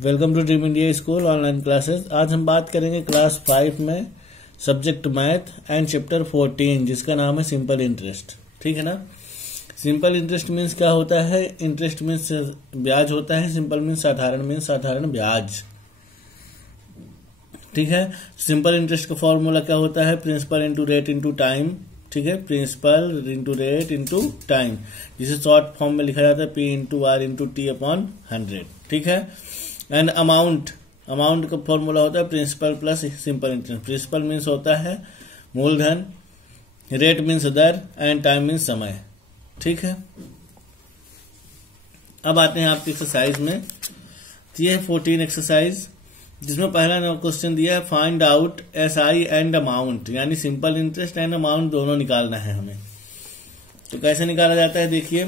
Welcome to dream India school online classes. आज हम बात करेंगे क्लास 5 में सब्जेक्ट मैथ एंड चैप्टर 14 जिसका नाम है सिंपल इंटरेस्ट। ठीक है ना। सिंपल इंटरेस्ट मीन्स क्या होता है? इंटरेस्ट मीन्स ब्याज होता है। सिंपल मीन्स साधारण ब्याज। ठीक है। सिंपल इंटरेस्ट का फॉर्मूला क्या होता है? Principal into rate into time. ठीक है, principal into rate into time, जिसे शॉर्ट फॉर्म में लिखा जाता है P into R into T upon 100। ठीक है। एंड अमाउंट का फॉर्मूला होता है principal plus simple interest. Principal means होता है मूलधन, रेट मीन्स दर एंड टाइम मीन्स समय। ठीक है। अब आते हैं आपकी एक्सरसाइज में। ये है 14 एक्सरसाइज, जिसमें पहला क्वेश्चन दिया है find out SI and amount, यानी सिंपल इंटरेस्ट एंड अमाउंट दोनों निकालना है हमें। तो कैसे निकाला जाता है देखिए।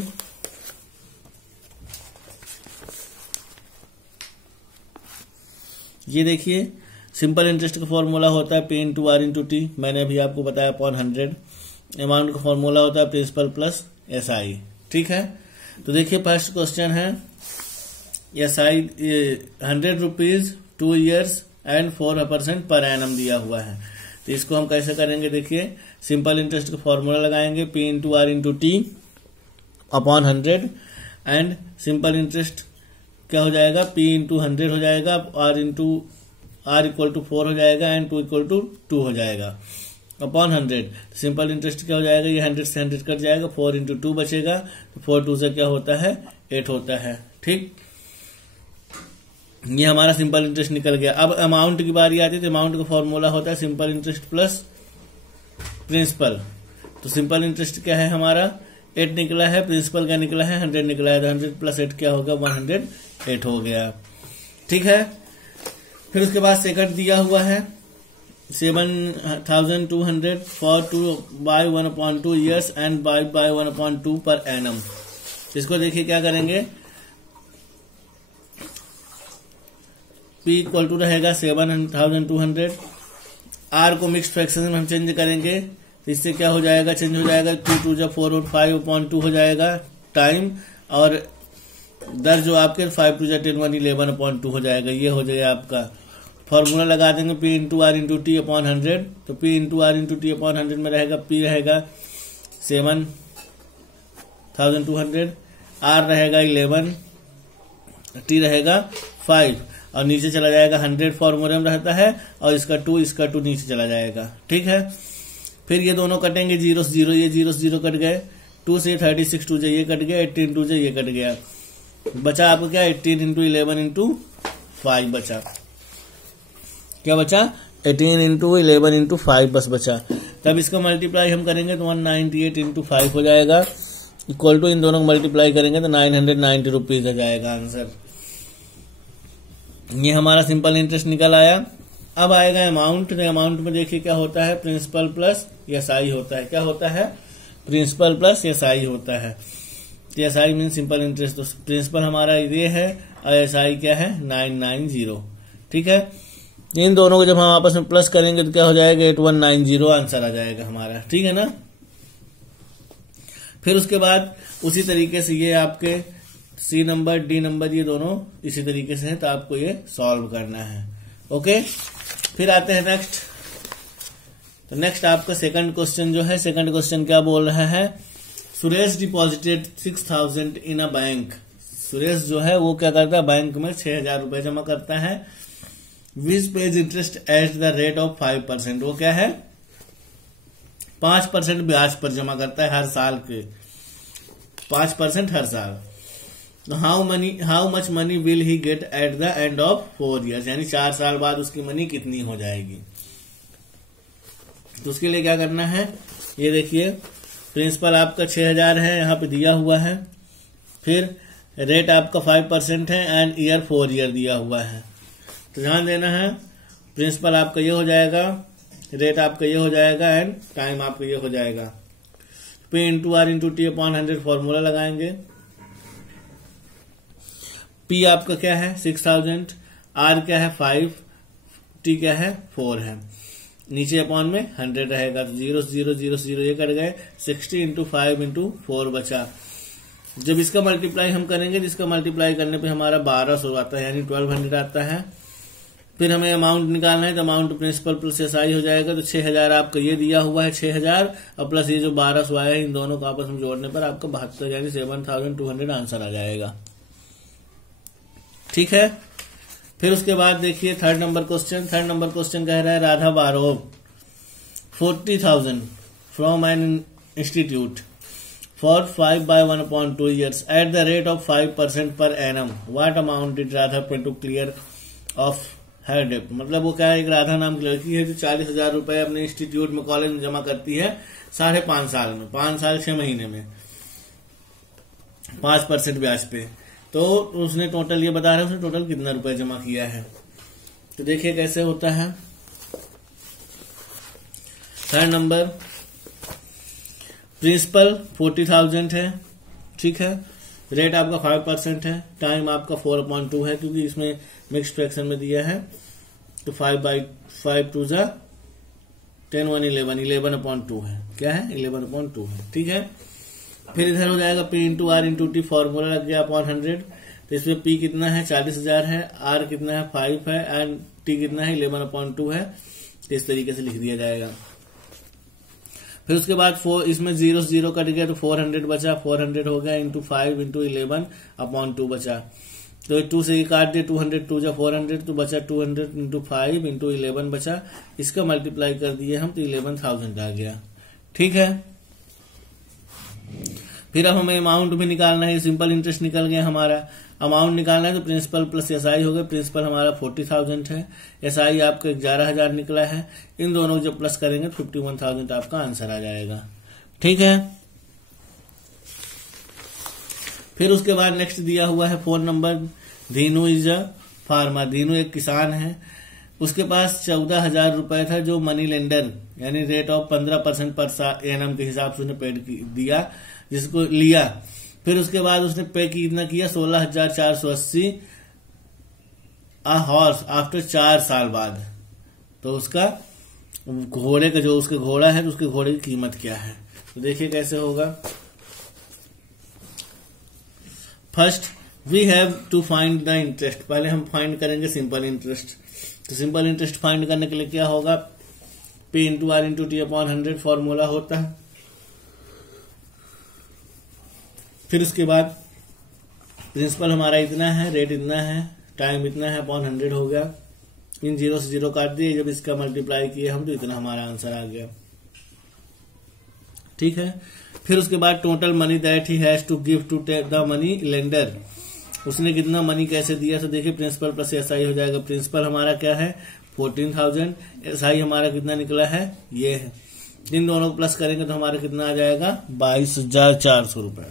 ये देखिए सिंपल इंटरेस्ट का फॉर्मूला होता है P into R into T, मैंने अभी आपको बताया अपॉन 100। अमाउंट का फॉर्मूला होता है प्रिंसिपल प्लस SI। ठीक है। तो देखिए फर्स्ट क्वेश्चन है SI 100 rupees 2 years and 4% per annum दिया हुआ है। तो इसको हम कैसे करेंगे देखिए। सिंपल इंटरेस्ट का फॉर्मूला लगाएंगे P into R into T upon 100 and simple interest क्या हो जाएगा? P इंटू 100 हो जाएगा, R इक्वल टू 4 हो जाएगा एंड 2 इक्वल टू 2 हो जाएगा अपॉन 100। सिंपल इंटरेस्ट क्या हो जाएगा? ये 100 से 100 कट जाएगा, 4 इंटू 2 बचेगा, तो 4 2 से क्या होता है? 8 होता है। ठीक, ये हमारा सिंपल इंटरेस्ट निकल गया। अब अमाउंट की बारी आती है, तो अमाउंट का फॉर्मूला होता है सिंपल इंटरेस्ट प्लस प्रिंसिपल। तो सिंपल इंटरेस्ट क्या है हमारा? 8 निकला है, प्रिंसिपल क्या निकला है? 100 निकला है, तो 100 प्लस 8 क्या होगा? 108 हो गया। ठीक है। फिर उसके बाद सेकंड दिया हुआ है 7200 for 2 by 1/2 years and by 1/2 पर एनम। इसको देखिए क्या करेंगे। P इक्वल टू रहेगा 7200। R को मिक्स फ्रैक्शन में हम चेंज करेंगे, तो इससे क्या हो जाएगा? चेंज हो जाएगा 2 2 जा 4 और 5/2 हो जाएगा टाइम, और दर जो आपके 5 2 जा 10 1 11/2 हो जाएगा। ये हो जाएगा आपका फॉर्मूला। लगा देंगे P into R into T upon 100। तो P into R into T upon 100 में रहेगा P रहेगा 7200, R रहेगा 11, T रहेगा 5, और नीचे चला जाएगा 100 फॉर्मूले में रहता है, और इसका 2 नीचे चला जाएगा। ठीक है। फिर ये दोनों कटेंगे 0 0, ये 0 0 कट गए, 2 से 36 2 ये कट गया, 18 2 ये कट गया, बचा आपको क्या? 18 इंटू 11 इंटू 5 बचा। क्या बचा? 18 इंटू 11 इंटू 5 बस बचा। तब इसका मल्टीप्लाई हम करेंगे तो 198 इंटू 5 हो जाएगा, इक्वल टू इन दोनों को मल्टीप्लाई करेंगे तो 990 रुपीज आ जाएगा आंसर। ये हमारा सिंपल इंटरेस्ट निकल आया। अब आएगा अमाउंट। अमाउंट में देखिए क्या होता है? प्रिंसिपल प्लस SI होता है। क्या होता है? प्रिंसिपल प्लस SI होता है। SI mean simple interest. तो प्रिंसिपल हमारा ये है और SI क्या है? 990। ठीक है। इन दोनों को जब हम आपस में प्लस करेंगे तो क्या हो जाएगा? 8190 आंसर आ जाएगा हमारा। ठीक है ना। फिर उसके बाद उसी तरीके से ये आपके C नंबर D नंबर ये दोनों इसी तरीके से है, तो आपको ये सॉल्व करना है। ओके। फिर आते हैं नेक्स्ट। तो नेक्स्ट आपका सेकंड क्वेश्चन जो है, सेकंड क्वेश्चन क्या बोल रहा है? Suresh deposited 6000 in a bank. Suresh जो है वो क्या करता है? बैंक में 6000 रुपए जमा करता है। Which pays interest at the rate of 5%। वो क्या है? 5% ब्याज पर जमा करता है हर साल के, 5% हर साल। तो how much money will he get at the end of 4 years, यानी 4 साल बाद उसकी मनी कितनी हो जाएगी। तो उसके लिए क्या करना है? ये देखिए प्रिंसिपल आपका 6000 है, यहाँ पे दिया हुआ है। फिर रेट आपका 5% है एंड ईयर 4 year दिया हुआ है। तो ध्यान देना है, प्रिंसिपल आपका ये हो जाएगा, रेट आपका ये हो जाएगा एंड टाइम आपका ये हो जाएगा। P into R into T upon 100 formula लगाएंगे। P आपका क्या है? 6000, R क्या है? 5, T क्या है? 4 है। नीचे अपॉन में 100 रहेगा, तो 0 0 0 0 ये कट गए, 60 इंटू 5 इंटू 4 बचा। जब इसका मल्टीप्लाई हम करेंगे, जिसका मल्टीप्लाई करने पे हमारा 1200 आता है, यानी 1200 आता है। फिर हमें अमाउंट निकालना है, तो अमाउंट प्रिंसिपल प्लस एसआई हो जाएगा। तो 6000 आपका ये दिया हुआ है 6000, और प्लस ये जो 1200 आया है, इन दोनों को आपस में जोड़ने पर आपका 72 यानी 7200 आंसर आ जाएगा। ठीक है। फिर उसके बाद देखिए थर्ड नंबर क्वेश्चन कह रहा है Radha borrows 40,000 from an institute for 5/1/2 years at the rate of 5% per annum. What amount did Radha pay to clear off her debt. मतलब वो क्या है, एक राधा नाम की लड़की है जो 40,000 रुपए अपने इंस्टीट्यूट में, कॉलेज में जमा करती है 5.5 साल में, 5 साल 6 महीने में 5% ब्याज पे। तो उसने टोटल, ये बता रहा है उसने टोटल कितना रुपए जमा किया है। तो देखिए कैसे होता है। थर्ड नंबर, प्रिंसिपल 40,000 है, ठीक है, रेट आपका 5% है, टाइम आपका 4/2 है, क्योंकि इसमें मिक्स्ड फ्रैक्शन में दिया है। तो 5/5 2 जा 10 1 11/2 है, क्या है 11/2 है, ठीक है। फिर इधर हो जाएगा P into R into T, formula लग गया अपॉन 100। तो इसमें P कितना है 40,000 है, R कितना है 5 है, एंड T कितना है 11/2 है। इस तरीके से लिख दिया जाएगा। फिर उसके बाद इसमें 0 0 कट गया तो 400 बचा, 400 हो गया इंटू 5 इंटू 11/2 बचा। तो 2 से ये काट दिया, 200 2 जा 400, तो बचा 200 इंटू 5 इंटू 11 बचा। इसका मल्टीप्लाई कर दिए हम तो 11,000 आ गया, ठीक है। फिर अब हमें अमाउंट भी निकालना है, सिंपल इंटरेस्ट निकल गया हमारा। अमाउंट निकालना है तो प्रिंसिपल प्लस एसआई हो गया। प्रिंसिपल हमारा 40,000 है, एसआई आपका 11,000 निकला है। इन दोनों को जब प्लस करेंगे 51,000 आपका आंसर आ जाएगा, ठीक है। फिर उसके बाद नेक्स्ट दिया हुआ है 4 नंबर, धीनू इज अ फार्मर। धीनू एक किसान है, उसके पास 14,000 रुपए था जो मनी लेंडर यानी रेट ऑफ 15% पर एनम के हिसाब से उसने पेड दिया, जिसको लिया। फिर उसके बाद उसने पे कितना किया 16,480 अ हॉर्स आफ्टर 4 साल बाद। तो उसका घोड़े का जो उसके घोड़ा है तो उसके घोड़े की कीमत क्या है। तो देखिए कैसे होगा। First we have to find the interest. पहले हम फाइंड करेंगे सिंपल इंटरेस्ट। तो सिंपल इंटरेस्ट फाइंड करने के लिए क्या होगा, P into R into T upon 100 formula होता है। फिर उसके बाद प्रिंसिपल हमारा इतना है, रेट इतना है, टाइम इतना है, अपॉन 100 हो गया। इन 0 से 0 काट दिए, जब इसका मल्टीप्लाई किए हम तो इतना हमारा आंसर आ गया, ठीक है। फिर उसके बाद total money that he has to give to the money lender. उसने कितना मनी कैसे दिया। तो देखिए प्रिंसिपल प्लस एसआई हो जाएगा। प्रिंसिपल हमारा क्या है 14,000, एसआई हमारा कितना निकला है ये है। इन दोनों को प्लस करेंगे तो हमारा कितना आ जाएगा 22,400 रुपए।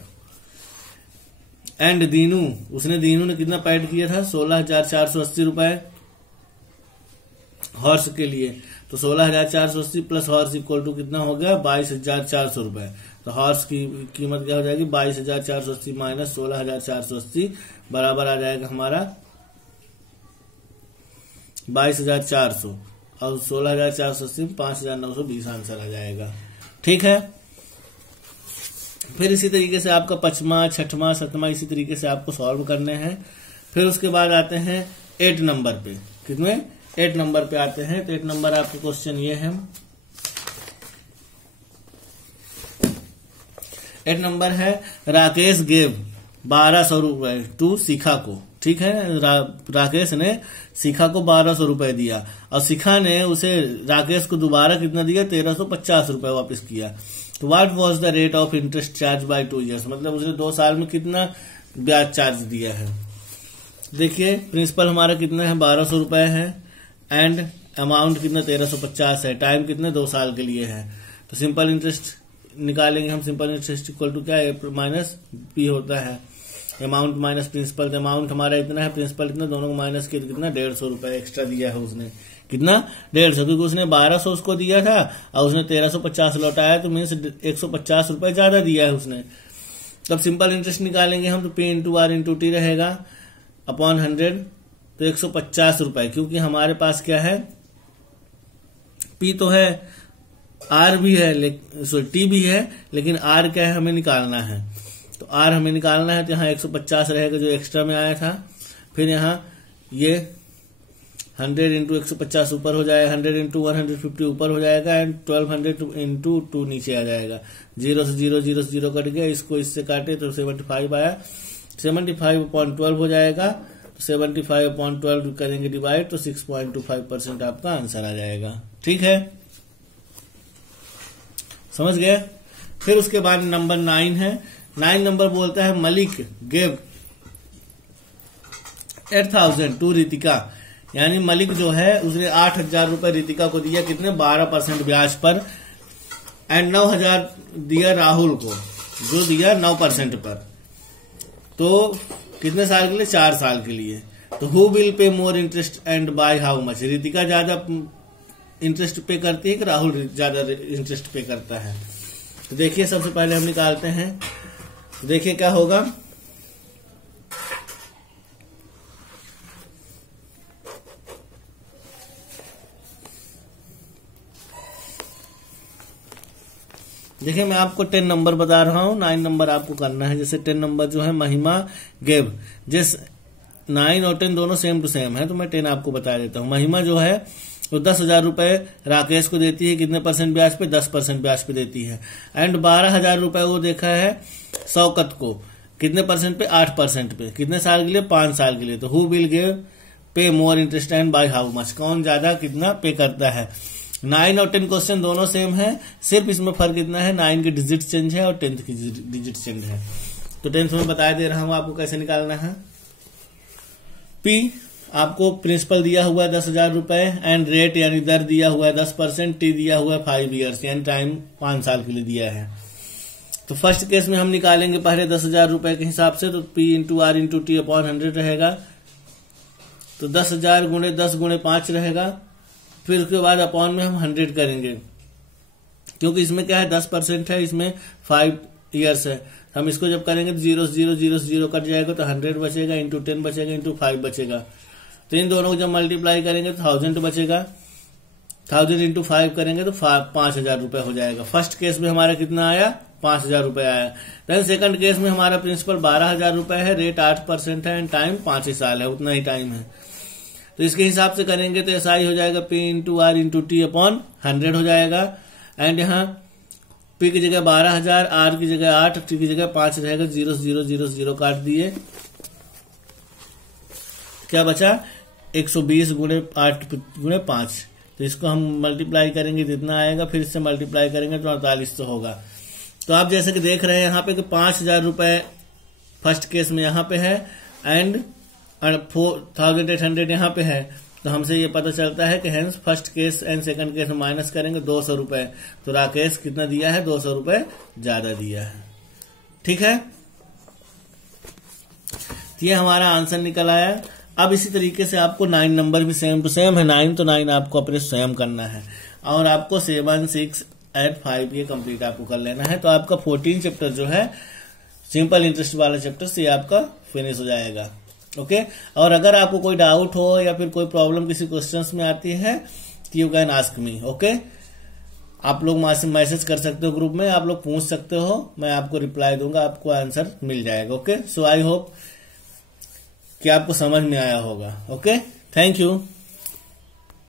एंड दीनू, उसने दीनू ने कितना पेड किया था 16,480 रुपए हॉर्स के लिए। तो 16,480 प्लस हॉर्स इक्वल टू कितना हो गया 22,400 रुपए। तो हॉर्स की कीमत क्या हो जाएगी 22,480 माइनस 16,480 बराबर आ जाएगा हमारा 22,400 और 16,480 5,920 आंसर आ जाएगा, ठीक है। फिर इसी तरीके से आपका 5वां 6वां 7वां इसी तरीके से आपको सॉल्व करने हैं। फिर उसके बाद आते हैं 8 नंबर पे। कितने 8 नंबर पे आते हैं। तो 8 नंबर आपका क्वेश्चन ये है। 8 नंबर है राकेश गेव 1,200 रुपए टू शिखा को, ठीक है। राकेश ने शिखा को 1,200 रुपए दिया और शिखा ने उसे राकेश को दोबारा कितना दिया 1,350 रुपए वापस किया। तो what was the rate of interest charge by 2 years। मतलब उसने 2 साल में कितना ब्याज चार्ज दिया है। देखिए प्रिंसिपल हमारा कितना है 1,200 रुपए है एंड अमाउंट कितना 1,350 है, टाइम कितने 2 साल के लिए है। तो सिंपल इंटरेस्ट निकालेंगे हम। सिंपल इंटरेस्ट इक्वल टू क्या है A माइनस P होता है, अमाउंट माइनस प्रिंसिपल। तो अमाउंट हमारा इतना है, प्रिंसिपल इतना, दोनों को माइनस किया तो कितना 150 रुपए एक्स्ट्रा दिया है उसने। कितना 150, क्योंकि उसने 1,200 उसको दिया था और उसने 1,350 लौटाया, तो मीन्स 150 रुपए ज्यादा दिया है उसने। तब सिंपल इंटरेस्ट निकालेंगे हम। तो P into R into T रहेगा अपॉन 100, तो 150 रुपए। क्योंकि हमारे पास क्या है P तो है, R भी है, T भी है, लेकिन R क्या है हमें निकालना है। तो आर हमें निकालना है, तो यहाँ 150 रहेगा जो एक्स्ट्रा में आया था। फिर यहाँ ये 100 इंटू 150 ऊपर हो जाएगा, 100 इंटू 150 ऊपर हो जाएगा, एंड 1200 इंटू 2 नीचे आ जाएगा। 0 से 0 0 से 0 कट गया, इसको इससे काटे तो 75 आया। 75/12 हो जाएगा, तो 75/12 करेंगे डिवाइड, तो 6.25% आपका आंसर आ जाएगा। ठीक है, समझ गए। फिर उसके बाद नंबर 9 है। 9 नंबर बोलता है मलिक गिव 8,000 टू रितिका, यानी मलिक जो है उसने 8,000 रुपए रितिका को दिया, कितने 12% ब्याज पर, एंड 9,000 दिया राहुल को, जो दिया 9% पर। तो कितने साल के लिए? 4 साल के लिए। तो who will pay more interest and by how much? Ritika ज्यादा इंटरेस्ट पे करती है कि राहुल ज्यादा इंटरेस्ट पे करता है? तो देखिए सबसे पहले हम निकालते हैं, तो देखिए क्या होगा। देखिए मैं आपको 10 नंबर बता रहा हूं, 9 नंबर आपको करना है। जैसे 10 नंबर जो है महिमा गिव, जिस 9 और 10 दोनों सेम टू सेम है, तो मैं 10 आपको बता देता हूं। महिमा जो है वो 10,000 रुपए राकेश को देती है, कितने % ब्याज पे? 10% ब्याज पे देती है। एंड 12,000 रुपए वो देखा है शौकत को, कितने % पे? 8% पे। कितने साल के लिए? 5 साल के लिए। तो हु विल गिव पे more interest and by how much? कौन ज्यादा कितना पे करता है? 9 और 10 क्वेश्चन दोनों सेम है, सिर्फ इसमें फर्क इतना है 9 की डिजिट चेंज है और 10th की डिजिट चेंज है। तो 10th में बता दे रहा हूं आपको कैसे निकालना है। पी आपको प्रिंसिपल दिया हुआ है 10,000 रुपए, एंड रेट यानी दर दिया हुआ है 10%, टी दिया हुआ है 5 ईयर्स यानी टाइम 5 साल के लिए दिया है। तो फर्स्ट केस में हम निकालेंगे पहले 10,000 रुपए के हिसाब से, तो P into R into T upon 100 रहेगा। तो 10,000 गुणे 10 गुणे 5 रहेगा। फिर उसके बाद अपॉन में हम 100 करेंगे, क्योंकि इसमें क्या है 10% है, इसमें 5 ईयर्स है। हम इसको जब करेंगे तो 0 0 0 0 कट जाएगा, तो 100 बचेगा, इंटू 10 बचेगा, इंटू 5 बचेगा। तो इन दोनों को जब मल्टीप्लाई करेंगे तो 1000 बचेगा, 1000 इंटू 5 करेंगे तो 5,000 रुपए हो जाएगा। फर्स्ट केस में हमारा कितना आया? 5,000 रुपए आया। देन सेकंड केस में हमारा प्रिंसिपल 12,000 रुपए है, रेट 8% है, एंड टाइम 5 ही साल है, उतना ही टाइम है। तो इसके हिसाब से करेंगे तो ऐसा ही हो जाएगा, P into R into T upon 100 हो जाएगा। एंड यहाँ पी की जगह 12,000, आर की जगह 8, टी की जगह 5 रहेगा, 0 0 0 0 काट दिए, क्या बचा? 120 गुणे 8 गुणे 5। तो इसको हम मल्टीप्लाई करेंगे जितना आएगा, फिर इससे मल्टीप्लाई करेंगे तो 4800 होगा। तो आप जैसे कि देख रहे हैं यहाँ पे कि 5,000 रुपए फर्स्ट केस में यहाँ पे है, एंड 4,800 यहाँ पे है। तो हमसे ये पता चलता है कि hence first case and second case में माइनस करेंगे 200 रुपए। तो राकेश कितना दिया है? 200 रुपए ज्यादा दिया है। ठीक है, ये हमारा आंसर निकल आया। अब इसी तरीके से आपको 9 नंबर भी सेम टू सेम है, 9 तो 9 आपको अपने स्वयं करना है, और आपको 7 6 8 5 ये कंप्लीट आपको कर लेना है। तो आपका 14 चैप्टर जो है सिंपल इंटरेस्ट वाला चैप्टर से आपका फिनिश हो जाएगा। ओके, और अगर आपको कोई डाउट हो या फिर कोई प्रॉब्लम किसी क्वेश्चंस में आती है, you can ask me. Okay, आप लोग मैसेज कर सकते हो ग्रुप में, आप लोग पूछ सकते हो, मैं आपको रिप्लाई दूंगा, आपको आंसर मिल जाएगा। ओके, सो आई होप कि आपको समझ में आया होगा। Okay, thank you.